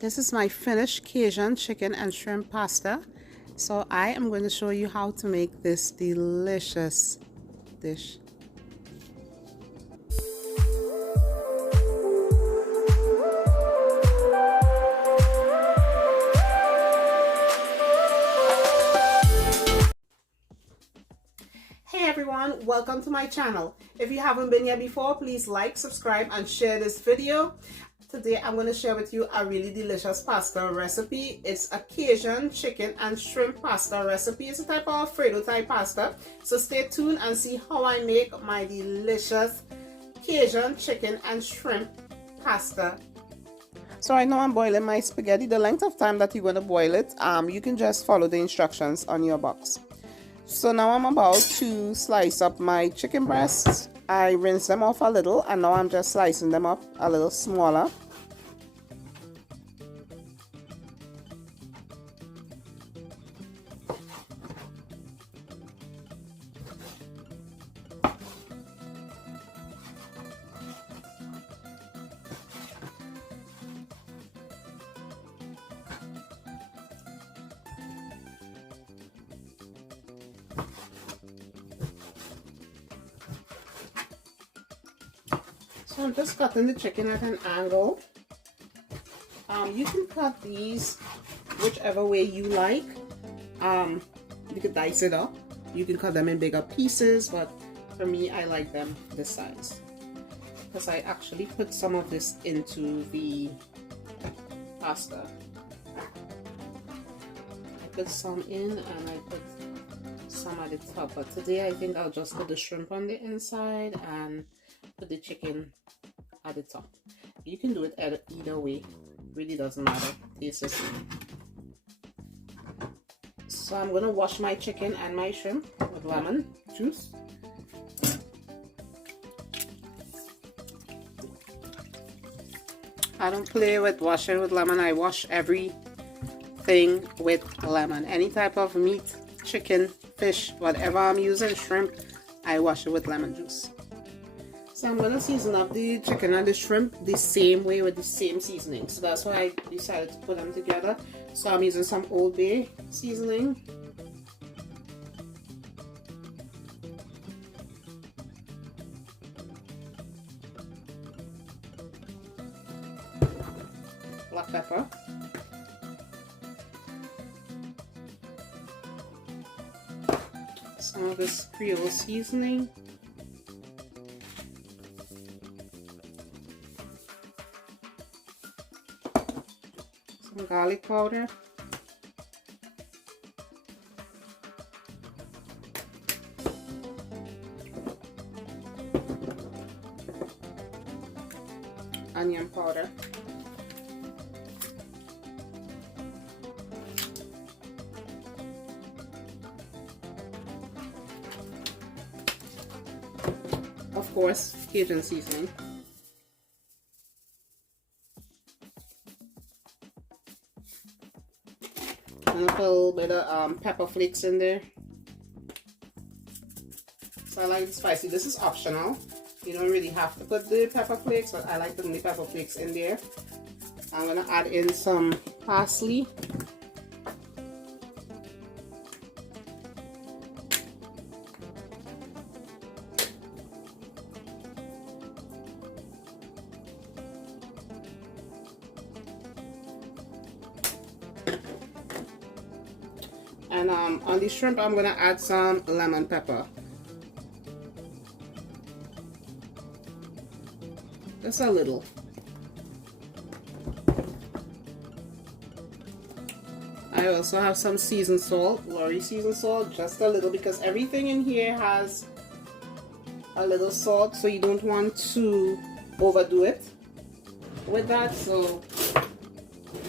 This is my finished Cajun chicken and shrimp pasta. So I am going to show you how to make this delicious dish. Hey everyone, welcome to my channel. If you haven't been here before, please like, subscribe, and share this video. Today I'm going to share with you a really delicious pasta recipe. It's a Cajun chicken and shrimp pasta recipe. It's a type of Alfredo type pasta. So stay tuned and see how I make my delicious Cajun chicken and shrimp pasta. So right now I'm boiling my spaghetti. The length of time that you're going to boil it, you can just follow the instructions on your box. So now I'm about to slice up my chicken breasts. I rinse them off a little and now I'm just slicing them up a little smaller. So I'm just cutting the chicken at an angle. You can cut these whichever way you like. You could dice it up. You can cut them in bigger pieces, but for me, I like them this size. Because I actually put some of this into the pasta. I put some in and I put some at the top. But today I think I'll just put the shrimp on the inside and put the chicken at the top. You can do it either way, really doesn't matter. Taste the same. So I'm gonna wash my chicken and my shrimp with lemon juice. I don't play with washing with lemon. I wash everything with lemon. Any type of meat, chicken, fish, whatever I'm using, shrimp, I wash it with lemon juice. So I'm going to season up the chicken and the shrimp the same way with the same seasoning. So that's why I decided to put them together. So I'm using some Old Bay seasoning. Black pepper. Some of this Creole seasoning. Some garlic powder. Onion powder. Of course, Cajun seasoning. And a little bit of pepper flakes in there. So I like it spicy. This is optional. You don't really have to put the pepper flakes, but I like putting the pepper flakes in there. I'm gonna add in some parsley. And on the shrimp, I'm gonna add some lemon pepper. Just a little. I also have some seasoned salt, Lorry seasoned salt, just a little, because everything in here has a little salt, so you don't want to overdo it with that. So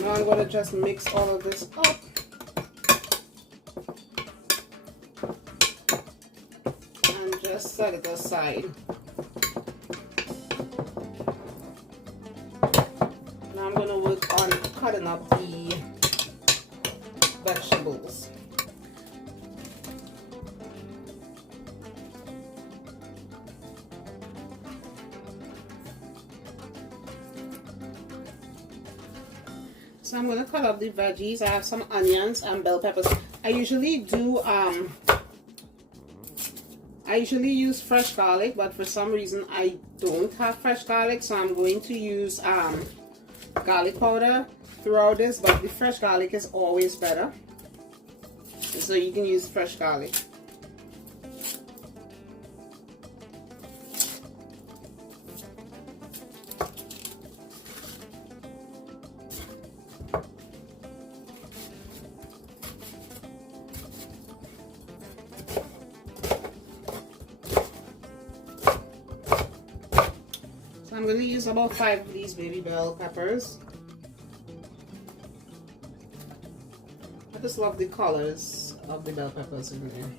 now I'm gonna just mix all of this up. Set it aside. Now I'm going to work on cutting up the vegetables. So I'm going to cut up the veggies. I have some onions and bell peppers. I usually use fresh garlic, but for some reason I don't have fresh garlic, so I'm going to use garlic powder throughout this, but the fresh garlic is always better. So you can use fresh garlic. So I'm going to use about 5 of these baby bell peppers. I just love the colors of the bell peppers in there.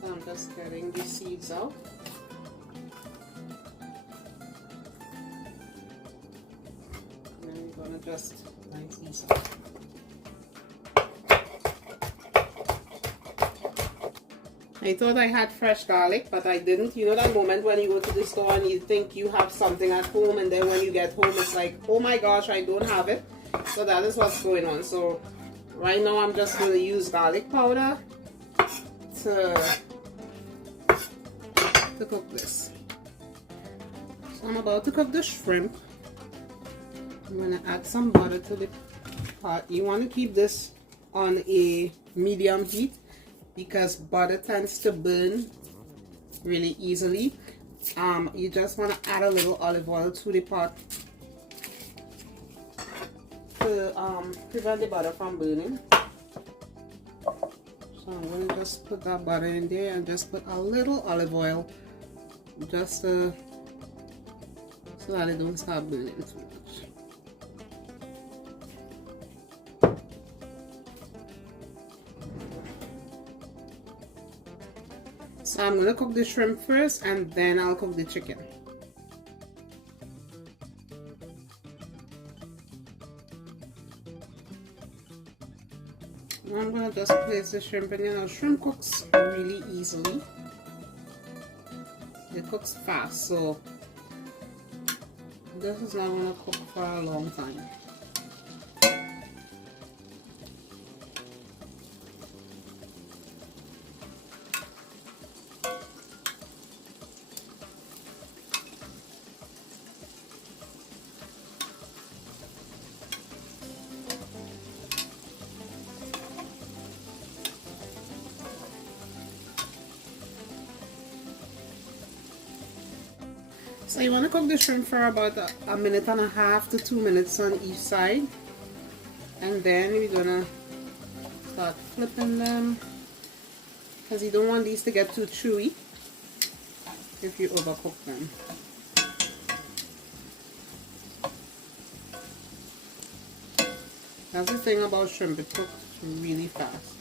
So I'm just getting the seeds out. And then we're going to just slice these up. I thought I had fresh garlic, but I didn't. You know that moment when you go to the store and you think you have something at home, and then when you get home it's like, oh my gosh, I don't have it. So that is what's going on. So right now I'm just going to use garlic powder to cook this. So I'm about to cook the shrimp. I'm going to add some butter to the pot. You want to keep this on a medium heat, because butter tends to burn really easily. You just want to add a little olive oil to the pot to prevent the butter from burning. So I'm going to just put that butter in there and just put a little olive oil, just so that it don't start burning too much. So I'm going to cook the shrimp first, and then I'll cook the chicken. I'm going to just place the shrimp in. You know, shrimp cooks really easily. It cooks fast, so this is not going to cook for a long time. So you want to cook the shrimp for about a minute and a half to 2 minutes on each side, and then we're gonna start flipping them, because you don't want these to get too chewy if you overcook them. That's the thing about shrimp, it cooks really fast.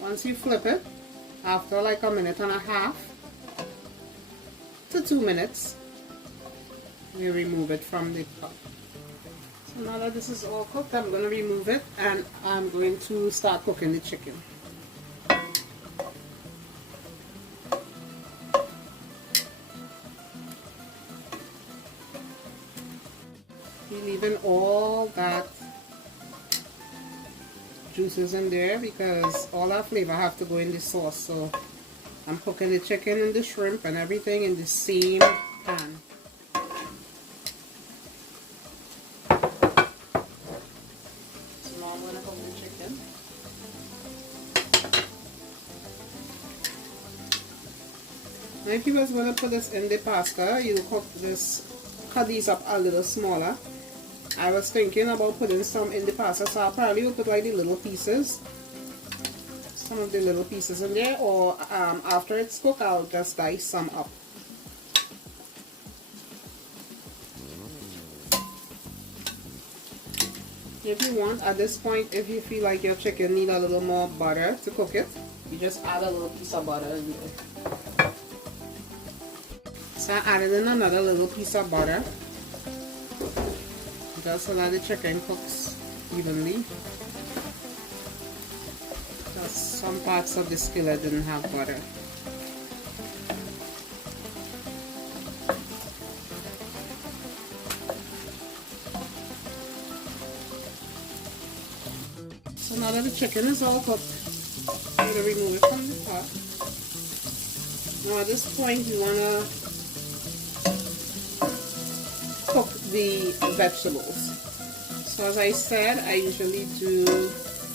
Once you flip it, after like a minute and a half to 2 minutes, you remove it from the pot. So now that this is all cooked, I'm going to remove it, and I'm going to start cooking the chicken. You're leaving all that juices in there, because all that flavor have to go in the sauce. So I'm cooking the chicken and the shrimp and everything in the same pan. So now I'm going to cook the chicken. Now if you guys want to put this in the pasta, you cook this, cut these up a little smaller. I was thinking about putting some in the pasta, so I probably will put like the little pieces, some of the little pieces in there, or after it's cooked, I'll just dice some up. If you want, at this point, if you feel like your chicken need a little more butter to cook it, you just add a little piece of butter in there. So I added in another little piece of butter, just so that the chicken cooks evenly. Just some parts of the skillet didn't have butter. So now that the chicken is all cooked, I'm going to remove it from the pot. Now at this point you want to cook the vegetables. So as I said, I usually do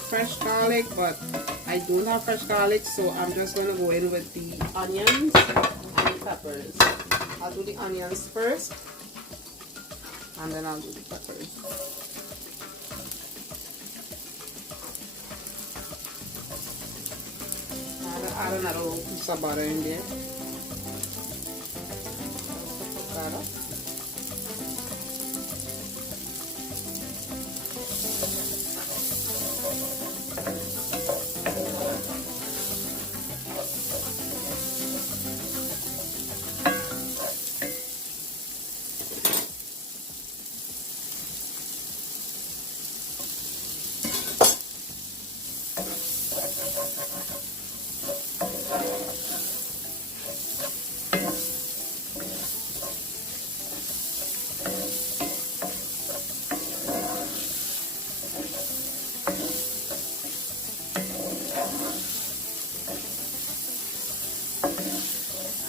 fresh garlic, but I don't have fresh garlic, so I'm just going to go in with the onions and the peppers. I'll do the onions first, and then I'll do the peppers. I'll add another little piece of butter in there. Cook that up.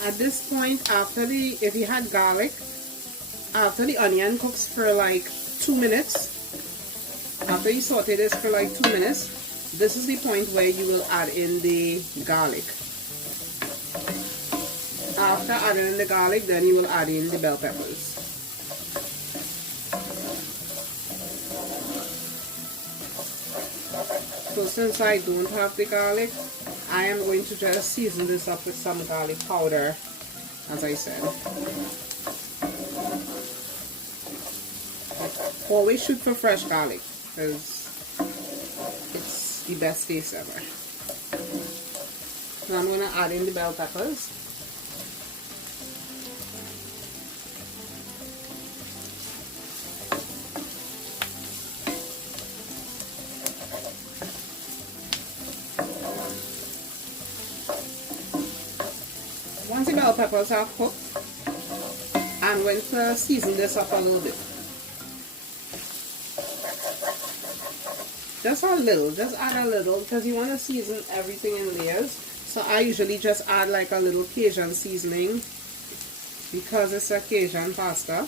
At this point, if you had garlic, after the onion cooks for like 2 minutes, after you saute this for like 2 minutes, this is the point where you will add in the garlic. After adding in the garlic, then you will add in the bell peppers. So since I don't have the garlic, I am going to just season this up with some garlic powder, as I said. Always shoot for fresh garlic, because it's the best taste ever. So I'm going to add in the bell peppers. Once the bell peppers are cooked, I'm going to season this up a little bit. Just a little, just add a little, because you want to season everything in layers. So I usually just add like a little Cajun seasoning, because it's a Cajun pasta.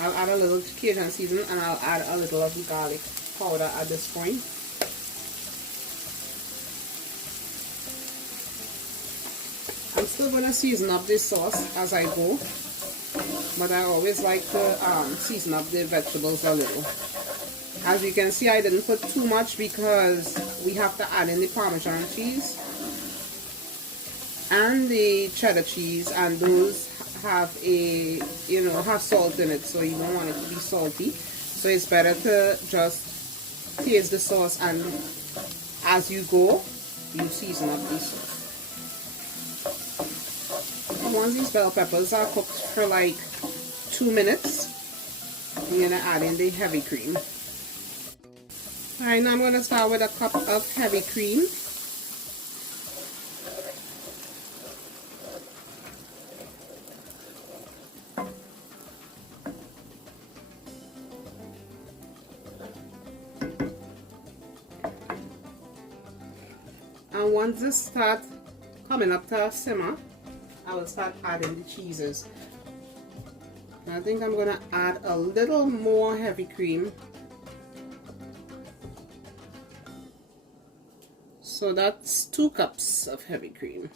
I'll add a little Cajun seasoning, and I'll add a little of the garlic powder at this point. I'm still going to season up this sauce as I go, but I always like to season up the vegetables a little. As you can see, I didn't put too much because we have to add in the Parmesan cheese and the cheddar cheese, and those have have salt in it, so you don't want it to be salty. So it's better to just taste the sauce, and as you go, you season up the sauce. Once these bell peppers are cooked for like 2 minutes, I'm going to add in the heavy cream. Alright, now I'm going to start with a cup of heavy cream. And once this starts coming up to a simmer, I will start adding the cheeses. I think I'm going to add a little more heavy cream. So that's 2 cups of heavy cream.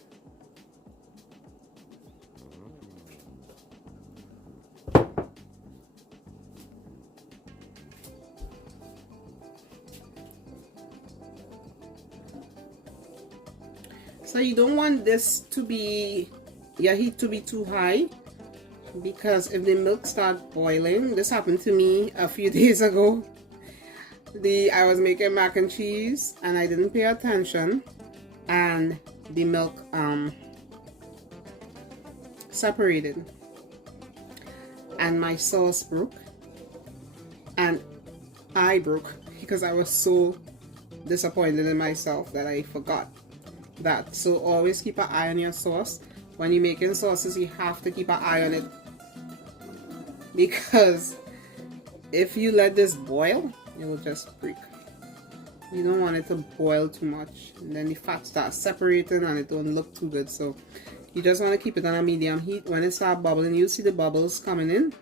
So you don't want this to be, your heat to be too high, because if the milk starts boiling, this happened to me a few days ago. I was making mac and cheese and I didn't pay attention, and the milk separated. and my sauce broke, and I broke because I was so disappointed in myself that I forgot that. So always keep an eye on your sauce. When you're making sauces, you have to keep an eye on it, because if you let this boil, it will just break. You don't want it to boil too much, and then the fat starts separating and it don't look too good. So you just want to keep it on a medium heat. When it starts bubbling, you see the bubbles coming in,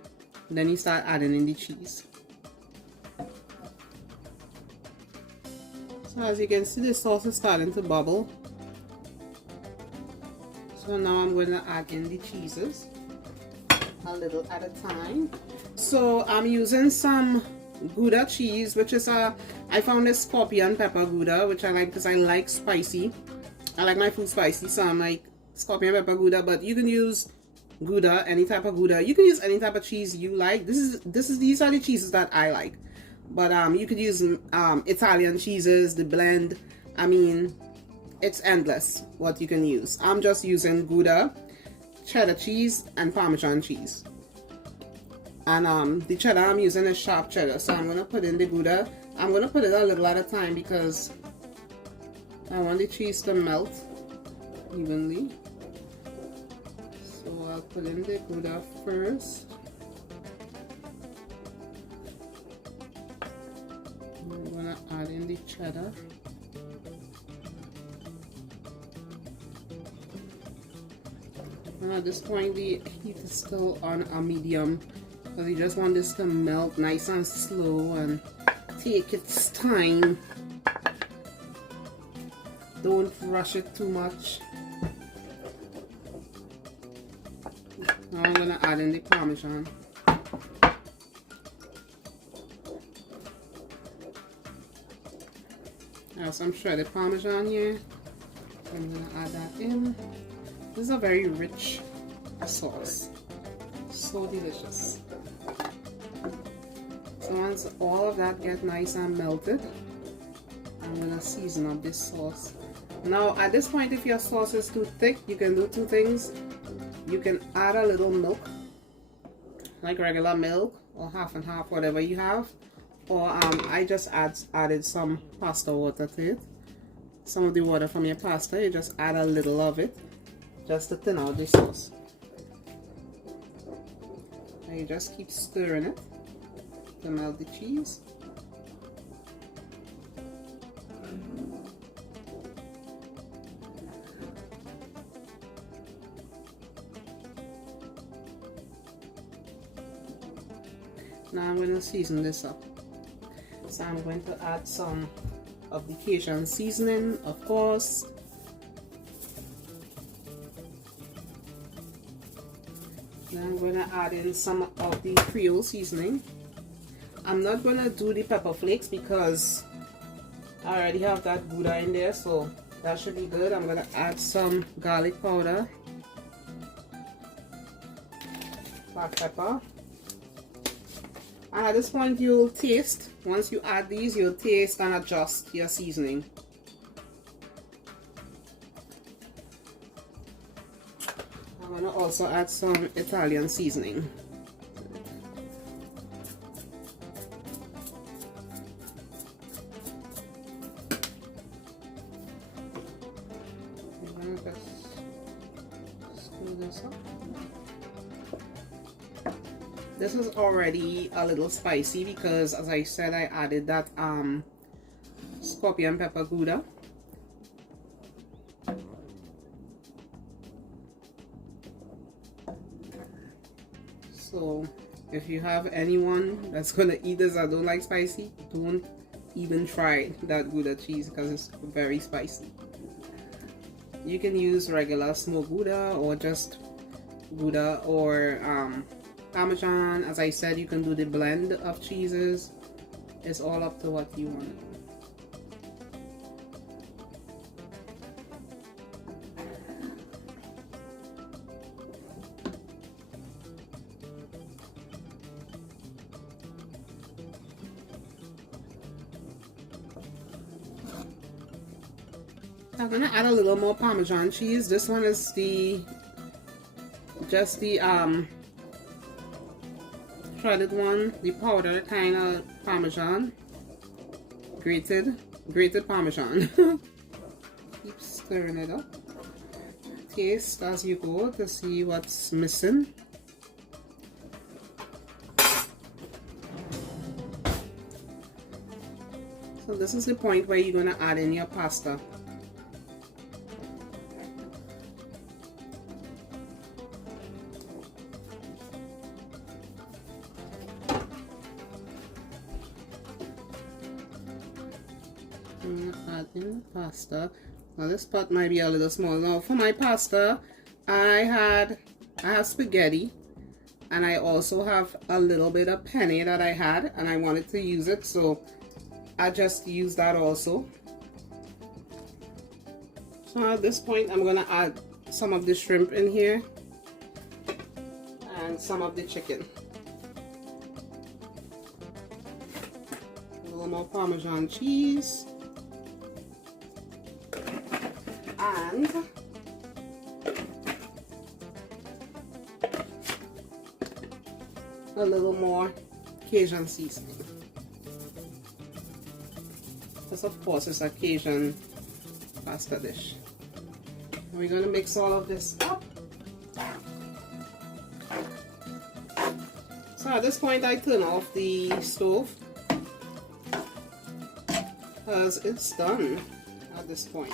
then you start adding in the cheese. So as you can see, the sauce is starting to bubble. So now I'm going to add in the cheeses, a little at a time. So I'm using some Gouda cheese, which is I found this scorpion pepper Gouda, which I like because I like spicy. I like my food spicy, so I'm like scorpion pepper Gouda. But you can use Gouda, any type of Gouda. You can use any type of cheese you like. These are the cheeses that I like. But you could use Italian cheeses, the blend. I mean, it's endless what you can use. I'm just using Gouda, cheddar cheese, and Parmesan cheese. And the cheddar I'm using is sharp cheddar. So I'm gonna put in the Gouda. I'm gonna put it a little at a time because I want the cheese to melt evenly. So I'll put in the Gouda first. I'm gonna add in the cheddar. And at this point, the heat is still on a medium, because you just want this to melt nice and slow and take its time. Don't rush it too much. Now I'm gonna add in the Parmesan. I have some shredded Parmesan here. I'm gonna add that in. This is a very rich sauce. So delicious. So once all of that gets nice and melted, I'm gonna season up this sauce. Now at this point, if your sauce is too thick, you can do two things. You can add a little milk, like regular milk, or half and half, whatever you have. Or I just added some pasta water to it. Some of the water from your pasta, you just add a little of it, just to thin out the sauce. And you just keep stirring it to melt the cheese. Now I'm going to season this up. So I'm going to add some of the Cajun seasoning, of course. Then I'm going to add in some of the Creole seasoning. I'm not going to do the pepper flakes because I already have that Gouda in there, so that should be good. I'm going to add some garlic powder, black pepper. And at this point, you'll taste. Once you add these, you'll taste and adjust your seasoning. I'm going to also add some Italian seasoning. I'm going to just screw this up. This is already a little spicy because, as I said, I added that scorpion pepper Gouda. So if you have anyone that's gonna eat this that don't like spicy, don't even try that Gouda cheese because it's very spicy. You can use regular smoked Gouda or just Gouda or Parmesan. As I said, you can do the blend of cheeses. It's all up to what you want. I'm gonna add a little more Parmesan cheese. This one is just the shredded one, the powder kind of Parmesan, grated Parmesan. Keep stirring it up. Taste as you go to see what's missing. So this is the point where you're going to add in your pasta. Add in the pasta. Now this pot might be a little small. Now for my pasta, I have spaghetti, and I also have a little bit of penne that I had, and I wanted to use it, so I just used that also. So at this point, I'm gonna add some of the shrimp in here and some of the chicken. A little more Parmesan cheese. And a little more Cajun seasoning. This, of course, is a Cajun pasta dish. We're going to mix all of this up. So at this point, I turn off the stove because it's done at this point.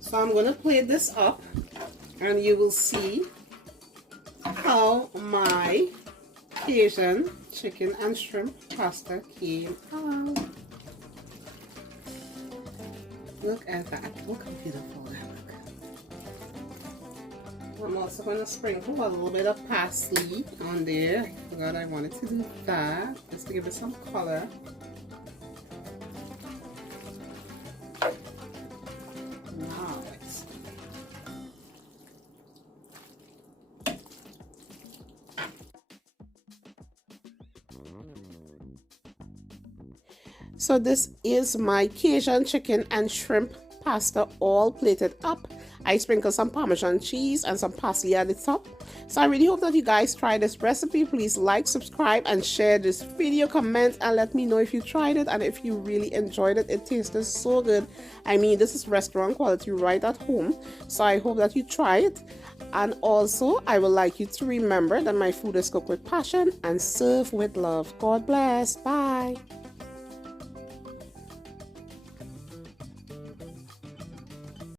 So I'm going to plate this up, and you will see how my Cajun chicken and shrimp pasta came out. Look at that. Look how beautiful that looks. I'm also going to sprinkle a little bit of parsley on there. I forgot I wanted to do that, just to give it some color. So this is my Cajun chicken and shrimp pasta all plated up. I sprinkled some Parmesan cheese and some parsley at the top. So I really hope that you guys try this recipe. Please like, subscribe, and share this video, comment, and let me know if you tried it and if you really enjoyed it. It tasted so good. I mean, this is restaurant quality right at home. So I hope that you try it. And also, I would like you to remember that my food is cooked with passion and served with love. God bless. Bye.